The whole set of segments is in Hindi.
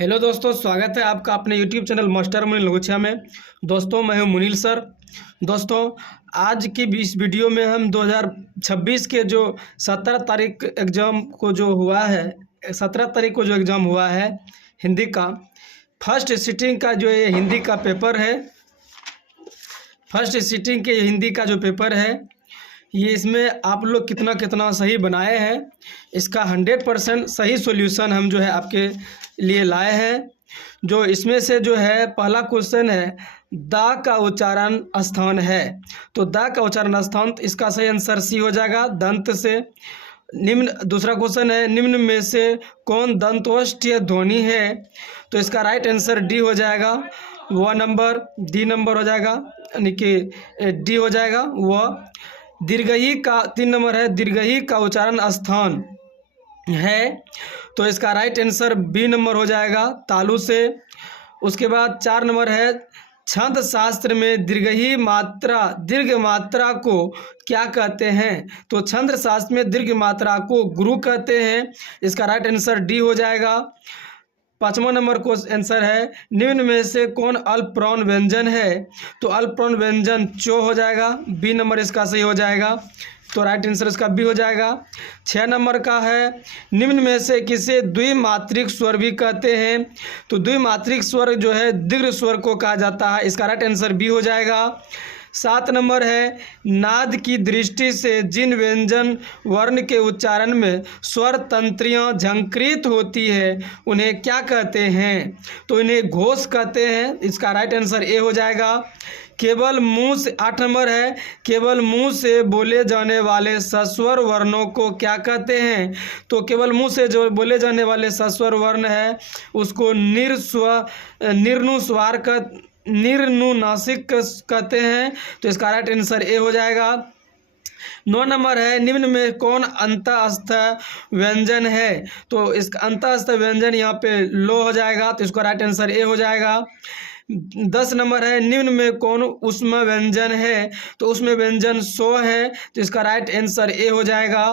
हेलो दोस्तों, स्वागत है आपका अपने यूट्यूब चैनल मास्टर मुनील लघुच्छा में। दोस्तों, मैं हूं मुनील सर। दोस्तों, आज की इस वीडियो में हम 2026 के जो 17 तारीख एग्ज़ाम को जो हुआ है 17 तारीख को जो एग्ज़ाम हुआ है हिंदी का फर्स्ट सिटिंग का जो ये हिंदी का पेपर है, फर्स्ट सिटिंग के हिंदी का जो पेपर है ये इसमें आप लोग कितना कितना सही बनाए हैं, इसका 100% सही सॉल्यूशन हम जो है आपके लिए लाए हैं। जो इसमें से जो है पहला क्वेश्चन है दा का उच्चारण स्थान है, तो दा का उच्चारण स्थान, तो इसका सही आंसर सी हो जाएगा दंत से। निम्न दूसरा क्वेश्चन है निम्न में से कौन दंतोष्ठ्य ध्वनि है, तो इसका राइट आंसर डी हो जाएगा। वह नंबर डी नंबर हो जाएगा, यानी कि डी हो जाएगा। वह दीर्घई का 3 नंबर है दीर्घई का उच्चारण स्थान है, तो इसका राइट आंसर बी नंबर हो जाएगा तालु से। उसके बाद 4 नंबर है छंद शास्त्र में दीर्घ मात्रा को क्या कहते हैं, तो छंद शास्त्र में दीर्घ मात्रा को गुरु कहते हैं, इसका राइट आंसर डी हो जाएगा। 5वां नंबर को आंसर है निम्न में से कौन अल्पप्राण व्यंजन है, तो अल्पप्राण व्यंजन चो हो जाएगा, बी नंबर इसका सही हो जाएगा, तो राइट आंसर इसका बी हो जाएगा। 6 नंबर का है निम्न में से किसे द्विमात्रिक स्वर भी कहते हैं, तो द्विमात्रिक स्वर जो है दीर्घ स्वर को कहा जाता है, इसका राइट आंसर बी हो जाएगा। 7 नंबर है नाद की दृष्टि से जिन व्यंजन वर्ण के उच्चारण में स्वर तंत्रियाँ झंकृत होती है उन्हें क्या कहते हैं, तो इन्हें घोष कहते हैं, इसका राइट आंसर ए हो जाएगा। केवल मुंह से 8 नंबर है केवल मुंह से बोले जाने वाले सस्वर वर्णों को क्या कहते हैं, तो केवल मुंह से जो बोले जाने वाले सस्वर वर्ण है उसको निर्नुनासिक कहते हैं, तो इसका राइट आंसर ए हो जाएगा। 9 नंबर है निम्न में कौन अंतःस्थ व्यंजन है, तो इसका अंतःस्थ व्यंजन यहाँ पे लो हो जाएगा, तो इसका राइट आंसर ए हो जाएगा। 10 नंबर है निम्न में कौन ऊष्म व्यंजन है, तो उसमें व्यंजन सो है, तो इसका राइट आंसर ए हो जाएगा।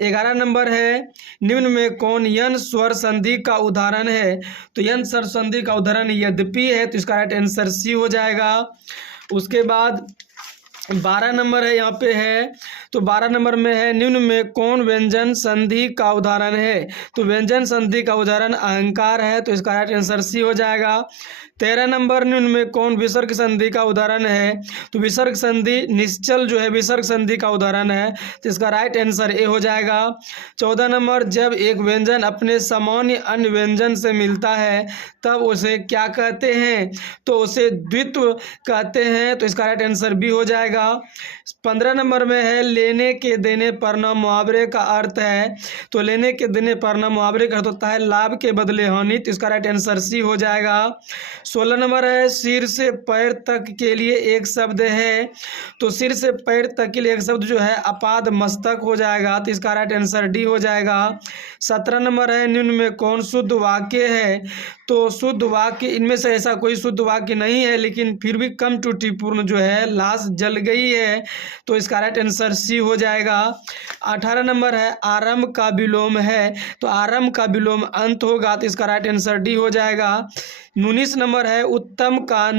11 नंबर है निम्न में कौन यन स्वर संधि का उदाहरण है, तो यन स्वर संधि का उदाहरण यद्यपि है, तो इसका राइट आंसर सी हो जाएगा। उसके बाद 12 नंबर है यहाँ पे है, तो 12 नंबर में है निम्न में कौन व्यंजन संधि का उदाहरण है, तो व्यंजन संधि का उदाहरण अहंकार है, तो इसका राइट आंसर सी हो जाएगा। 13 नंबर निम्न में कौन विसर्ग संधि का उदाहरण है, तो विसर्ग संधि निश्चल जो है विसर्ग संधि का उदाहरण है, तो इसका राइट आंसर ए हो जाएगा। 14 नंबर जब एक व्यंजन अपने सामान्य अन्य व्यंजन से मिलता है तब उसे क्या कहते हैं, तो उसे द्वित्व कहते हैं, तो इसका राइट आंसर बी हो जाएगा। 15 नंबर में है लेने के देने पर न मुहावरे का अर्थ है, तो लेने के देने पर न मुहावरे का अर्थ होता है लाभ के बदले हानि, तो इसका राइट आंसर सी हो जाएगा। 16 नंबर है सिर से पैर तक के लिए एक शब्द है, तो सिर से पैर तक के लिए एक शब्द जो है अपाद मस्तक हो जाएगा, तो इसका राइट आंसर डी हो जाएगा। 17 नंबर है निम्न में कौन शुद्ध वाक्य है, तो शुद्ध वाक्य इनमें से ऐसा कोई शुद्ध वाक्य नहीं है, लेकिन फिर भी कम त्रुटिपूर्ण जो है लाश जल गई है, तो इसका राइट आंसर सी हो जाएगा। 18 नंबर है आरंभ का विलोम है, तो आरंभ का विलोम अंत होगा, तो इसका राइट आंसर डी हो जाएगा। 19 नंबर है उत्तम का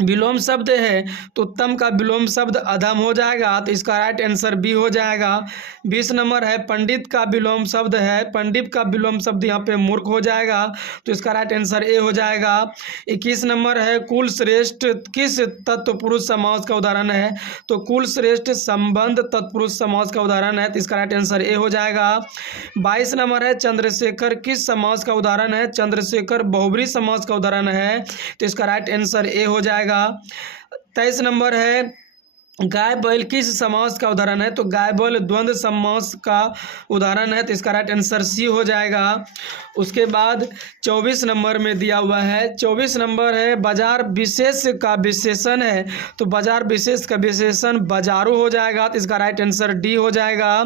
विलोम शब्द है, तो उत्तम का विलोम शब्द अधम हो जाएगा, तो इसका राइट आंसर बी हो जाएगा। 20 नंबर है पंडित का विलोम शब्द है, पंडित का विलोम शब्द यहाँ पे मूर्ख हो जाएगा, तो इसका राइट आंसर ए हो जाएगा। 21 नंबर है कुल श्रेष्ठ किस तत्पुरुष समास का उदाहरण है, तो कुल श्रेष्ठ संबंध तत्पुरुष समास का उदाहरण है, तो इसका राइट आंसर ए हो जाएगा। 22 नंबर है चंद्रशेखर किस समास का उदाहरण है, चंद्रशेखर बहुब्री समास का उदाहरण है, तो इसका राइट आंसर ए हो जाएगा। 23 नंबर है गाय बैल किस समास का उदाहरण है, तो गाय बैल द्वंद्व समास का उदाहरण है, तो इसका राइट आंसर सी हो जाएगा। उसके बाद 24 नंबर में दिया हुआ है 24 नंबर है बाजार विशेष का विशेषण है, तो बाजार विशेष का विशेषण बाजारू हो जाएगा, तो इसका राइट आंसर डी हो जाएगा।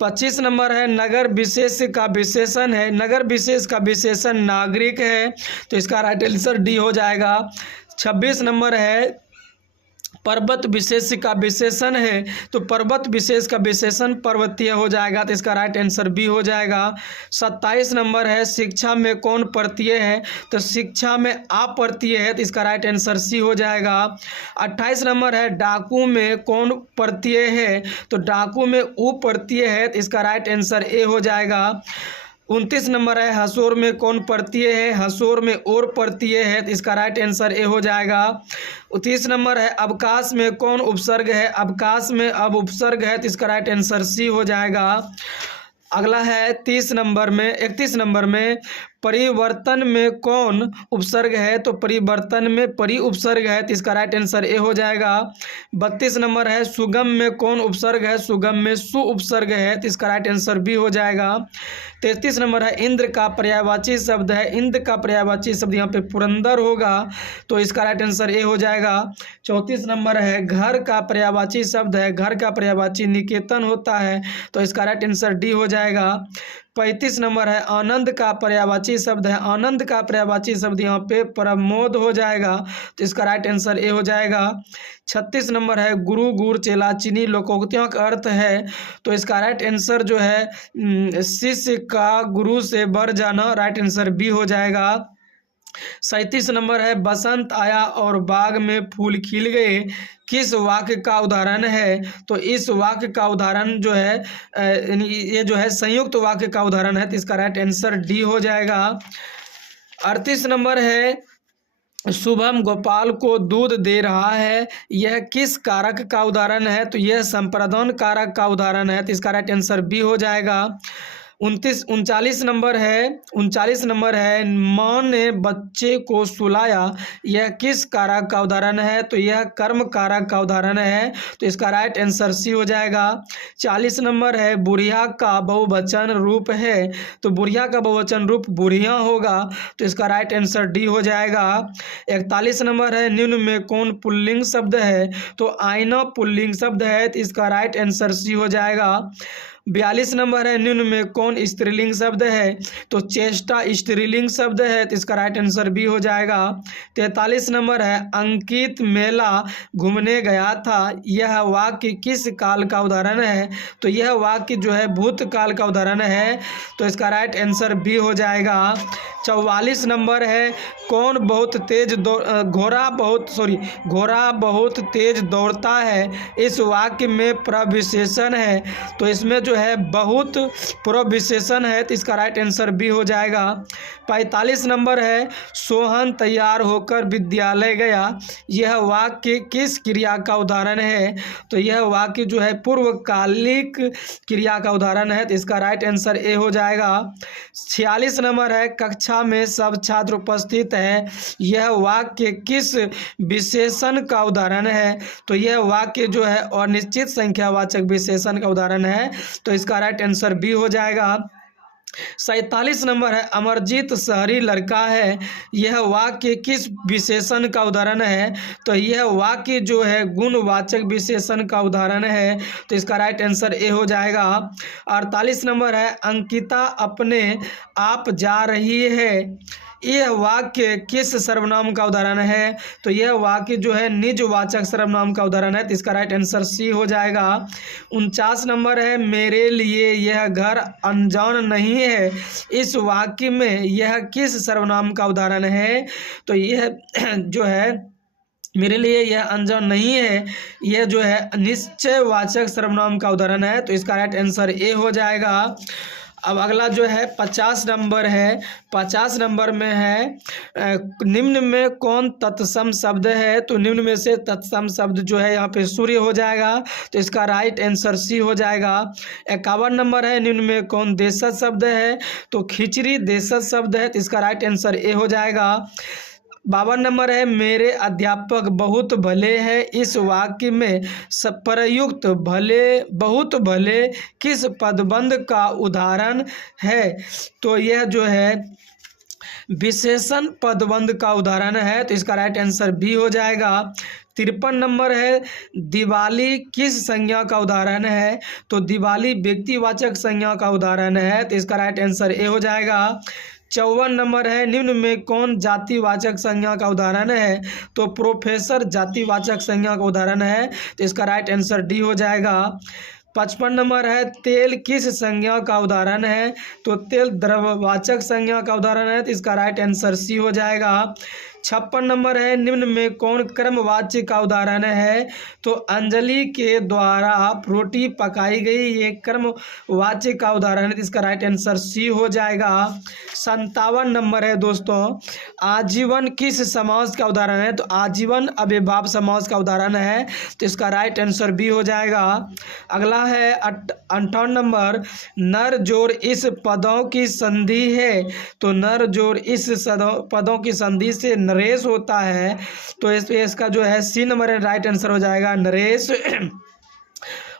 25 नंबर है नगर विशेष का विशेषण है, नगर विशेष का विशेषण नागरिक है, तो इसका राइट आंसर डी हो जाएगा। 26 नंबर है पर्वत विशेष का विशेषण है, तो पर्वत विशेष का विशेषण पर्वतीय हो जाएगा, तो इसका राइट आंसर बी हो जाएगा। 27 नंबर है शिक्षा में कौन प्रत्यय है, तो शिक्षा में अप्रत्यय है, तो इसका राइट आंसर सी हो जाएगा। 28 नंबर है डाकू में कौन प्रत्यय है, तो डाकू में उ प्रत्यय है, तो इसका राइट आंसर ए हो जाएगा। 29 नंबर है हसोर में कौन प्रत्यय है, हसोर में और प्रत्यय है, तो इसका राइट आंसर ए हो जाएगा। 30 नंबर है अवकाश में कौन उपसर्ग है, अवकाश में अब उपसर्ग है, तो इसका राइट आंसर सी हो जाएगा। अगला है 31 नंबर में परिवर्तन में कौन उपसर्ग है, तो परिवर्तन में परि उपसर्ग है, तो इसका राइट आंसर ए हो जाएगा। 32 नंबर है सुगम में कौन उपसर्ग है, सुगम में सु उपसर्ग है, तो इसका राइट आंसर बी हो जाएगा। 33 नंबर है इंद्र का पर्यायवाची शब्द है, इंद्र का पर्यायवाची शब्द यहाँ पे पुरंदर होगा, तो इसका राइट आंसर ए हो जाएगा। 34 नंबर है घर का पर्यायवाची शब्द है, घर का पर्यायवाची निकेतन होता है, तो इसका राइट आंसर डी हो जाएगा। 35 नंबर है आनंद का पर्यायवाची शब्द है, आनंद का पर्यायवाची शब्द यहाँ पे प्रमोद हो जाएगा, तो इसका राइट आंसर ए हो जाएगा। 36 नंबर है गुरु गुर चेला चीनी लोकोक्तियों का अर्थ है, तो इसका राइट आंसर जो है शिष्य का गुरु से बढ़ जाना, राइट आंसर बी हो जाएगा। 37 नंबर है बसंत आया और बाग में फूल खिल गए, किस वाक्य का उदाहरण है, तो इस वाक्य का उदाहरण जो है ये जो है संयुक्त वाक्य का उदाहरण है, तो इसका राइट आंसर डी हो जाएगा। 38 नंबर है शुभम गोपाल को दूध दे रहा है, यह किस कारक का उदाहरण है, तो यह संप्रदान कारक का उदाहरण है, तो इसका राइट आंसर बी हो जाएगा। 39 नंबर है माँ ने बच्चे को सुलाया, यह किस कारक का उदाहरण है, तो यह कर्म कारक का उदाहरण है, तो इसका राइट आंसर सी हो जाएगा। 40 नंबर है बुढ़िया का बहुवचन रूप है, तो बुढ़िया का बहुवचन रूप बुढ़िया होगा, तो इसका राइट आंसर डी हो जाएगा। 41 नंबर है निम्न में कौन पुल्लिंग शब्द है, तो आईना पुल्लिंग शब्द है, तो इसका राइट आंसर सी हो जाएगा। 42 नंबर है निम्न में कौन स्त्रीलिंग शब्द है, तो चेष्टा स्त्रीलिंग शब्द है, तो इसका राइट आंसर बी हो जाएगा। 43 नंबर है अंकित मेला घूमने गया था, यह वाक्य किस काल का उदाहरण है, तो यह वाक्य जो है भूतकाल का उदाहरण है, तो इसका राइट आंसर बी हो जाएगा। 44 नंबर है कौन बहुत तेज घोड़ा बहुत तेज दौड़ता है, इस वाक्य में प्रविशेषण है, तो इसमें जो है बहुत प्रविशेषण है, तो इसका राइट आंसर बी हो जाएगा। 45 नंबर है सोहन तैयार होकर विद्यालय गया, यह वाक्य किस क्रिया का उदाहरण है, तो यह वाक्य जो है पूर्वकालिक क्रिया का उदाहरण है, तो इसका राइट आंसर ए हो जाएगा। 46 नंबर है कक्षा में सब छात्र उपस्थित है, यह वाक्य किस विशेषण का उदाहरण है, तो यह वाक्य जो है अनिश्चित संख्यावाचक विशेषण का उदाहरण है, तो इसका राइट आंसर बी हो जाएगा। 47 नंबर है अमरजीत शहरी लड़का है, यह वाक्य किस विशेषण का उदाहरण है, तो यह वाक्य जो है गुणवाचक विशेषण का उदाहरण है, तो इसका राइट आंसर ए हो जाएगा। 48 नंबर है अंकिता अपने आप जा रही है, यह वाक्य किस सर्वनाम का उदाहरण है, तो यह वाक्य जो है निजवाचक सर्वनाम का उदाहरण है, तो इसका राइट आंसर सी हो जाएगा। 49 नंबर है मेरे लिए यह घर अनजान नहीं है, इस वाक्य में यह किस सर्वनाम का उदाहरण है, तो यह जो है मेरे लिए यह अनजान नहीं है, यह जो है निश्चयवाचक सर्वनाम का उदाहरण है, तो इसका राइट आंसर ए हो जाएगा। अब अगला जो है 50 नंबर है, 50 नंबर में है निम्न में कौन तत्सम शब्द है, तो निम्न में से तत्सम शब्द जो है यहाँ पे सूर्य हो जाएगा, तो इसका राइट आंसर सी हो जाएगा। 51 नंबर है निम्न में कौन देशज शब्द है, तो खिचड़ी देशज शब्द है, तो इसका राइट आंसर ए हो जाएगा। 52 नंबर है मेरे अध्यापक बहुत भले हैं, इस वाक्य में प्रयुक्त भले बहुत भले किस पदबंध का उदाहरण है, तो यह जो है विशेषण पदबंध का उदाहरण है, तो इसका राइट आंसर बी हो जाएगा। 53 नंबर है दिवाली किस संज्ञा का उदाहरण है, तो दिवाली व्यक्तिवाचक संज्ञा का उदाहरण है, तो इसका राइट आंसर ए हो जाएगा। 54 नंबर है, निम्न में कौन जातिवाचक संज्ञा का उदाहरण है? तो प्रोफेसर जातिवाचक संज्ञा का उदाहरण है, तो इसका राइट आंसर डी हो जाएगा। 55 नंबर है, तेल किस संज्ञा का उदाहरण है? तो तेल द्रव्यवाचक संज्ञा का उदाहरण है, तो इसका राइट आंसर सी हो जाएगा। 56 नंबर है, निम्न में कौन कर्मवाच्य का उदाहरण है? तो अंजलि के द्वारा रोटी पकाई गई, ये कर्मवाच्य का उदाहरण है, इसका राइट आंसर सी हो जाएगा। 57 नंबर है दोस्तों, आजीवन किस समास का उदाहरण है? तो आजीवन अव्ययभाव समास का उदाहरण है, तो इसका राइट आंसर बी हो जाएगा। अगला है 58 नंबर, नर जोड़ इस पदों की संधि है, तो नर जोड़ इस पदों की संधि से नरेश होता है, तो इसका जो है सी नंबर है, राइट आंसर हो जाएगा नरेश।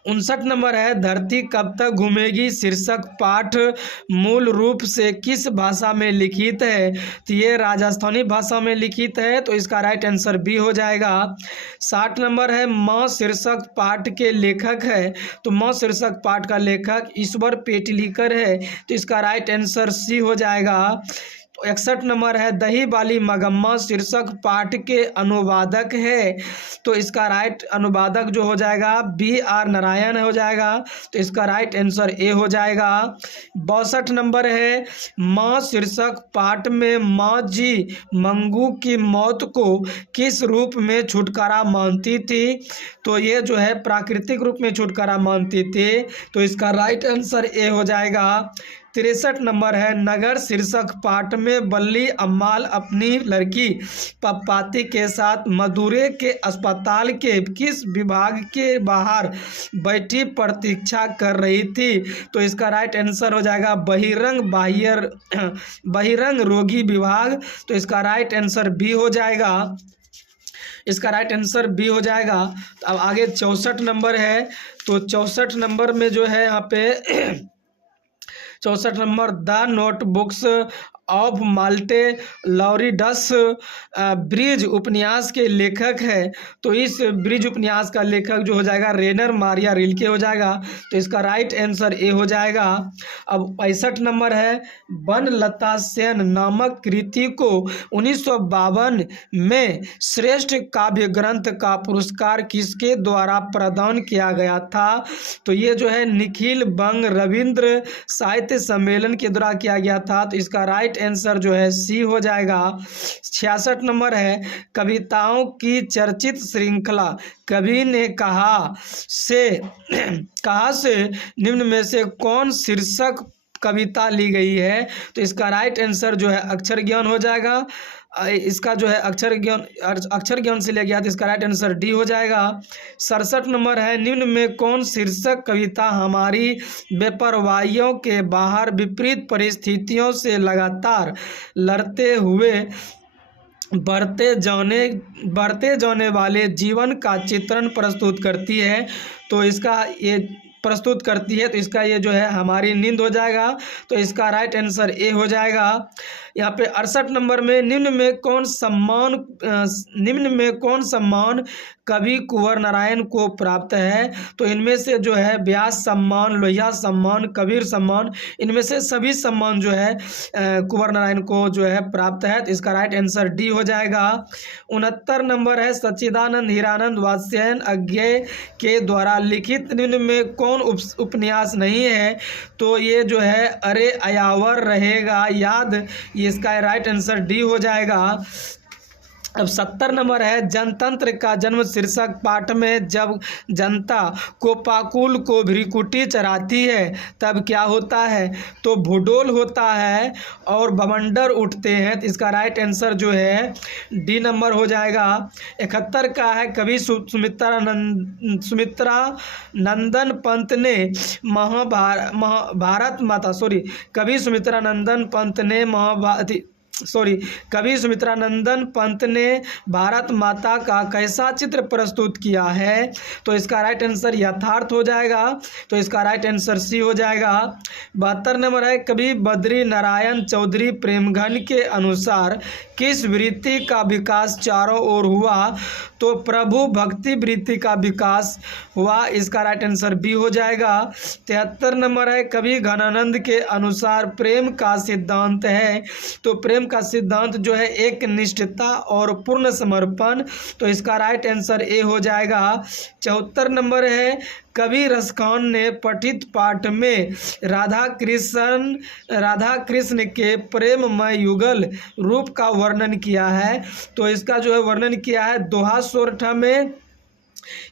59 नंबर है, धरती कब तक घूमेगी शीर्षक पाठ मूल रूप से किस भाषा में लिखित है? तो ये राजस्थानी भाषा में लिखित है, तो इसका राइट आंसर बी हो जाएगा। 60 नंबर है, माँ शीर्षक पाठ के लेखक है, तो माँ शीर्षक पाठ का लेखक ईश्वर पेटलीकर है, तो इसका राइट आंसर सी हो जाएगा। 61 नंबर है, दही वाली मगम्मा शीर्षक पाठ के अनुवादक है, तो इसका राइट अनुवादक जो हो जाएगा B.R. नारायण हो जाएगा, तो इसका राइट आंसर ए हो जाएगा। 62 नंबर है, माँ शीर्षक पाठ में माँ जी मंगू की मौत को किस रूप में छुटकारा मानती थी? तो ये जो है प्राकृतिक रूप में छुटकारा मानती थी, तो इसका राइट आंसर ए हो जाएगा। 63 नंबर है, नगर शीर्षक पाठ में बल्ली अम्माल अपनी लड़की पप्पाती के साथ मदुरै के अस्पताल के किस विभाग के बाहर बैठी प्रतीक्षा कर रही थी? तो इसका राइट आंसर हो जाएगा बहिरंग रोगी विभाग, तो इसका राइट आंसर बी हो जाएगा। इसका राइट आंसर बी हो जाएगा। तो अब आगे 64 नंबर है, तो 64 नंबर में जो है यहाँ पे 64 number, the notebooks of Malte Laurids Brigge उपन्यास के लेखक है, तो इस ब्रिज उपन्यास का लेखक जो हो जाएगा रेनर मारिया रिल्के हो जाएगा, तो इसका राइट आंसर ए हो जाएगा। अब 65 नंबर है, वनलता सेन नामक कृति को 1952 में श्रेष्ठ काव्य ग्रंथ का पुरस्कार किसके द्वारा प्रदान किया गया था? तो ये जो है निखिल बंग रविंद्र साहित्य सम्मेलन के द्वारा किया गया था, तो इसका राइट आंसर जो है सी हो जाएगा। 66 नंबर है, कविताओं की चर्चित श्रृंखला कवि ने कहा से निम्न में से कौन शीर्षक कविता ली गई है? तो इसका राइट आंसर जो है अक्षर ज्ञान हो जाएगा। इसका जो है अक्षर ज्ञान से लिया गया, तो इसका राइट आंसर डी हो जाएगा। 67 नंबर है, निम्न में कौन शीर्षक कविता हमारी बेपरवाहियों के बाहर विपरीत परिस्थितियों से लगातार लड़ते हुए बढ़ते जाने वाले जीवन का चित्रण प्रस्तुत करती है? तो इसका ये प्रस्तुत करती है, तो इसका ये जो है हमारी नींद हो जाएगा, तो इसका राइट आंसर ए हो जाएगा। यहाँ पे 68 नंबर में, निम्न में कौन सम्मान कवि कुंवर नारायण को प्राप्त है? तो इनमें से जो है व्यास सम्मान, लोहिया सम्मान, कबीर सम्मान, इनमें से सभी सम्मान जो है कुंवर नारायण को जो है प्राप्त है, तो इसका राइट आंसर डी हो जाएगा। 69 नंबर है, सच्चिदानंद हीरानंद वात्स्यायन अज्ञेय के द्वारा लिखित निम्न में कौन उपन्यास नहीं है? तो ये जो है अरे अयावर रहेगा याद, इसका राइट आंसर डी हो जाएगा। अब 70 नंबर है, जनतंत्र का जन्म शीर्षक पाठ में जब जनता कोपाकुल को भ्रिकुटी चराती है तब क्या होता है? तो भूडोल होता है और बवंडर उठते हैं, तो इसका राइट आंसर जो है डी नंबर हो जाएगा। 71 का है, कवि सुमित्रा नंदन पंत ने कवि सुमित्रा नंदन पंत ने भारत माता का कैसा चित्र प्रस्तुत किया है? तो इसका राइट आंसर यथार्थ हो जाएगा, तो इसका राइट आंसर सी हो जाएगा। 72 नंबर है, कवि बद्री नारायण चौधरी प्रेमघन के अनुसार किस वृत्ति का विकास चारों ओर हुआ? तो प्रभु भक्ति वृत्ति का विकास हुआ, इसका राइट आंसर बी हो जाएगा। 73 नंबर है, कवि घनानंद के अनुसार प्रेम का सिद्धांत है, तो प्रेम का सिद्धांत जो है एक निष्ठता और पूर्ण समर्पण, तो इसका राइट आंसर ए हो जाएगा। 74 नंबर है, कवि रसखान ने पठित पाठ में राधा कृष्ण के प्रेममय युगल रूप का वर्णन किया है, तो इसका जो है वर्णन किया है दोहा सोरठा में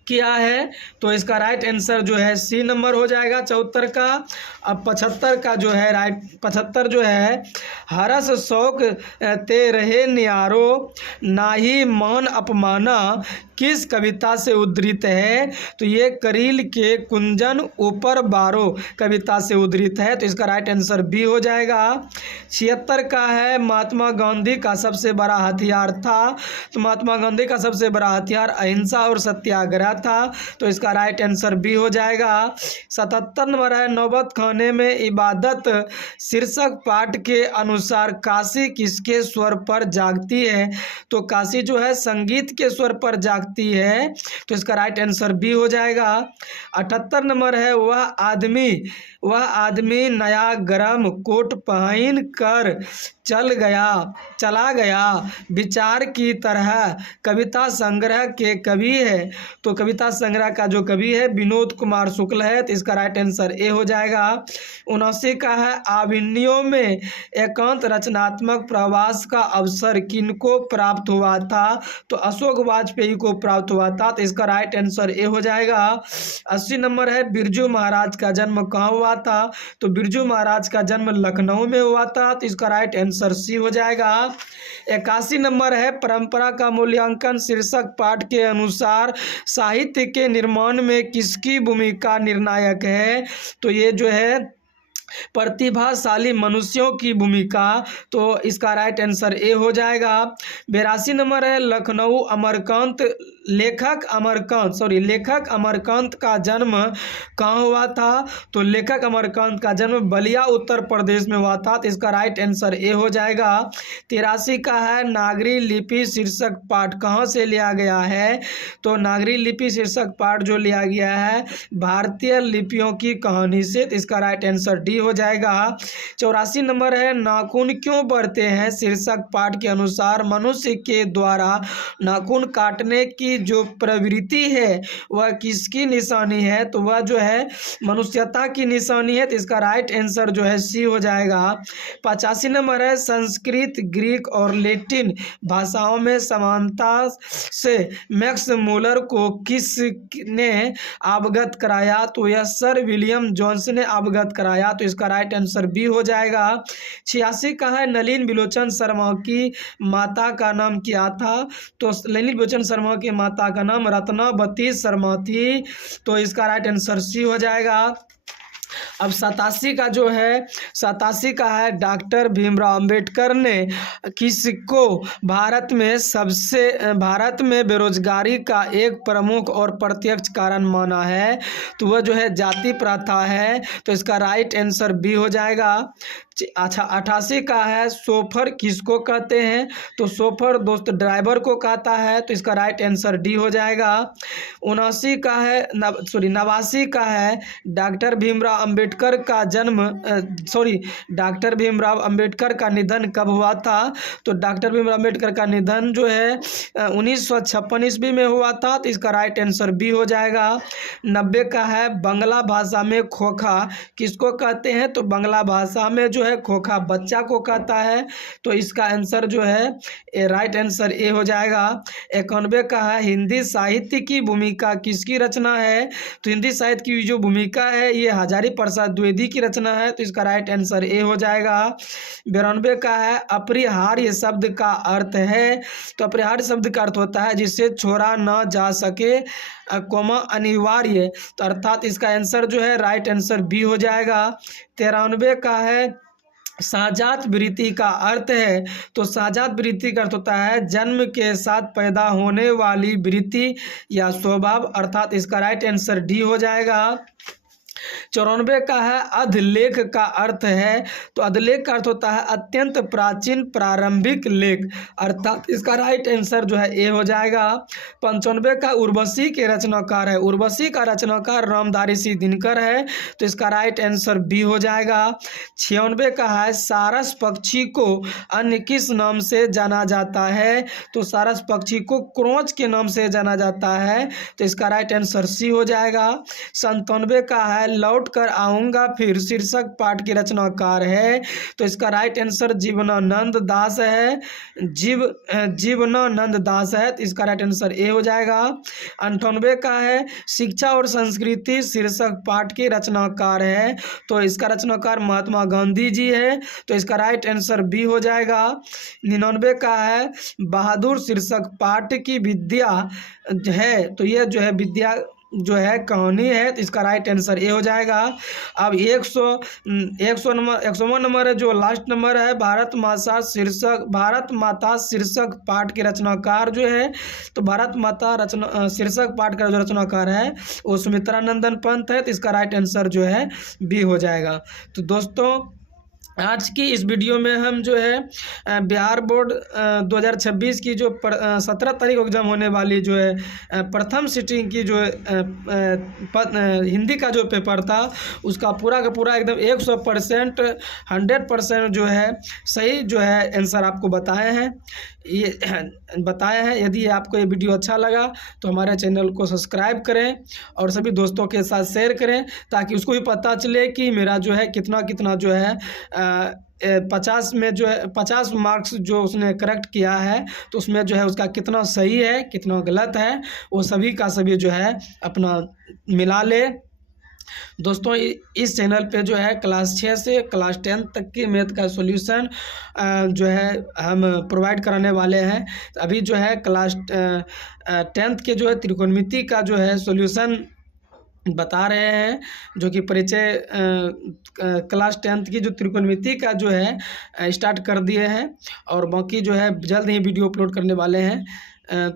किया है, तो इसका राइट आंसर जो है सी नंबर हो जाएगा 74 का। अब 75 का जो है 75 जो है, हरस शौक ते रहे नियारो नाही मान अपमाना किस कविता से उद्धृत है, तो ये करील के कुंजन ऊपर बारो कविता से उद्धृत है, तो इसका राइट आंसर बी हो जाएगा। 76 का है, महात्मा गांधी का सबसे बड़ा हथियार था, तो महात्मा गांधी का सबसे बड़ा हथियार अहिंसा और सत्याग्रह था, तो इसका राइट आंसर बी हो जाएगा। 77 नंबर है, नौबत खाने में इबादत शीर्षक पाठ के अनुसार काशी किसके स्वर पर जागती है, तो काशी जो है संगीत के स्वर पर जागती है, तो इसका राइट आंसर बी हो जाएगा। 78 नंबर है, वह आदमी नया गरम कोट पहन कर चला गया विचार की तरह कविता संग्रह के कवि है, तो कविता संग्रह का जो कवि है विनोद कुमार शुक्ल है, तो इसका राइट आंसर ए हो जाएगा। 79 का है, आविन्यों में एकांत रचनात्मक प्रवास का अवसर किनको प्राप्त हुआ था, तो अशोक वाजपेयी को प्राप्त हुआ था, तो इसका राइट आंसर ए हो जाएगा। 80 नंबर है, बिरजू महाराज का जन्म कहाँ हुआ था, तो बिरजू महाराज का जन्म लखनऊ में हुआ था, तो इसका राइट आंसर सी हो जाएगा। 81 नंबर है, परंपरा का मूल्यांकन शीर्षक पाठ के अनुसार साहित्य के निर्माण में किसकी भूमिका निर्णायक है, तो ये जो है प्रतिभाशाली मनुष्यों की भूमिका, तो इसका राइट आंसर ए हो जाएगा। 82 नंबर है, लेखक अमरकांत का जन्म कहाँ हुआ था, तो लेखक अमरकांत का जन्म बलिया उत्तर प्रदेश में हुआ था, तो इसका राइट आंसर ए हो जाएगा। 83 का है, नागरी लिपि शीर्षक पाठ कहाँ से लिया गया है, तो नागरी लिपि शीर्षक पाठ जो लिया गया है भारतीय लिपियों की कहानी से, तो इसका राइट आंसर डी हो जाएगा। 84 नंबर है, नाखून क्यों बढ़ते हैं शीर्षक पाठ के अनुसार मनुष्य के द्वारा नाखून काटने की जो प्रवृत्ति है वह किसकी निशानी है, तो वह जो है मनुष्यता की निशानी है, तो इसका राइट आंसर जो है सी हो जाएगा। 85 नंबर है, संस्कृत ग्रीक और लैटिन भाषाओं में समानता से मैक्स मूलर को किसने अवगत कराया, तो यह सर विलियम जोन्स ने अवगत कराया, तो इसका राइट आंसर बी हो जाएगा। 86 का है, नलिन बिलोचन शर्मा की माता का नाम क्या था, तो नलिन बिलोचन शर्मा की माता का नाम रत्नावती शर्मा थी, तो इसका राइट आंसर सी हो जाएगा। अब 87 का जो है 87 का है, डॉक्टर भीमराव अंबेडकर ने किसको भारत में बेरोजगारी का एक प्रमुख और प्रत्यक्ष कारण माना है, तो वह जो है जाति प्रथा है, तो इसका राइट आंसर बी हो जाएगा। अच्छा 88 का है, शोफर किसको कहते हैं, तो शोफर दोस्त ड्राइवर को कहता है, तो इसका राइट आंसर डी हो जाएगा। 89 का है 89 का है, डॉक्टर भीमराव अंबेडकर का निधन कब हुआ था, तो डॉक्टर भीमराव अंबेडकर का निधन जो है 1956 ईस्वी में हुआ था, तो इसका राइट आंसर बी हो जाएगा। 90 का है, बांग्ला भाषा में खोखा किसको कहते हैं, तो बांग्ला भाषा में जो है खोखा बच्चा को कहता है, तो इसका आंसर जो है राइट आंसर ए हो जाएगा। 91 का है, हिंदी साहित्य की भूमिका किसकी रचना है, तो हिंदी साहित्य की जो भूमिका है ये हजारी प्रसाद द्विवेदी की रचना है, तो इसका राइट आंसर ए हो जाएगा। 92 का है, अपरिहार्य शब्द का अर्थ है, तो अपरिहार्य शब्द का अर्थ होता है जिससे छोड़ा ना जा सके कोमा अनिवार्य, तो अर्थात इसका आंसर जो है राइट आंसर बी हो जाएगा। 93 का है, साजात वृत्ति का अर्थ है, तो साजात वृत्ति का अर्थ होता है जन्म के साथ पैदा होने वाली वृत्ति या स्वभाव, अर्थात इसका राइट आंसर डी हो जाएगा। 94 का है अधलेख का अर्थ है, तो अधलेख का अर्थ होता है अत्यंत प्राचीन प्रारंभिक लेख, अर्थात इसका राइट आंसर जो है ए हो जाएगा। 95 का उर्वशी के रचनाकार है, उर्वशी का रचनाकार रामधारी दिनकर है, तो इसका राइट आंसर बी हो जाएगा। 96 का है सारस पक्षी को अन्य किस नाम से जाना जाता है, तो सारस पक्षी को क्रोच के नाम से जाना जाता है, तो इसका राइट आंसर सी हो जाएगा। 97 का है लौट कर आऊँगा फिर शीर्षक पाठ की रचनाकार है, तो इसका राइट आंसर जीवनानंद दास है, जीवनानंद दास है, तो इसका राइट आंसर ए हो जाएगा। 98 का है शिक्षा और संस्कृति शीर्षक पाठ की रचनाकार है, तो इसका रचनाकार महात्मा गांधी जी है, तो इसका राइट आंसर बी हो जाएगा। 99 का है बहादुर शीर्षक पाठ की विद्या है, तो यह जो है विद्या जो है कहानी है, तो इसका राइट आंसर ए हो जाएगा। अब 100वां नंबर है जो लास्ट नंबर है, भारत माता शीर्षक पाठ के रचनाकार जो है, तो भारत माता शीर्षक पाठ का जो रचनाकार है वो सुमित्रा नंदन पंत है, तो इसका राइट आंसर जो है बी हो जाएगा। तो दोस्तों आज की इस वीडियो में हम जो है बिहार बोर्ड 2026 की जो 17 तारीख को एग्जाम होने वाली जो है प्रथम सिटिंग की जो हिंदी का जो पेपर था उसका पूरा का पूरा एकदम 100% 100% जो है सही जो है आंसर आपको बताए हैं। यदि आपको ये वीडियो अच्छा लगा तो हमारे चैनल को सब्सक्राइब करें और सभी दोस्तों के साथ शेयर करें, ताकि उसको भी पता चले कि मेरा जो है कितना जो है 50 में जो है 50 मार्क्स जो उसने करेक्ट किया है, तो उसमें जो है उसका कितना सही है कितना गलत है वो सभी का सभी जो है अपना मिला ले। दोस्तों इस चैनल पे जो है क्लास 6 से क्लास 10 तक की मैथ का सॉल्यूशन जो है हम प्रोवाइड कराने वाले हैं। अभी जो है क्लास 10th के जो है त्रिकोणमिति का जो है सॉल्यूशन बता रहे हैं, जो कि परिचय क्लास 10th की जो त्रिकोणमिति का जो है स्टार्ट कर दिए हैं और बाकी जो है जल्द ही वीडियो अपलोड करने वाले हैं।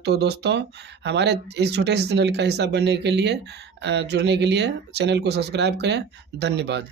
तो दोस्तों हमारे इस छोटे से चैनल का हिस्सा बनने के लिए जुड़ने के लिए चैनल को सब्सक्राइब करें। धन्यवाद।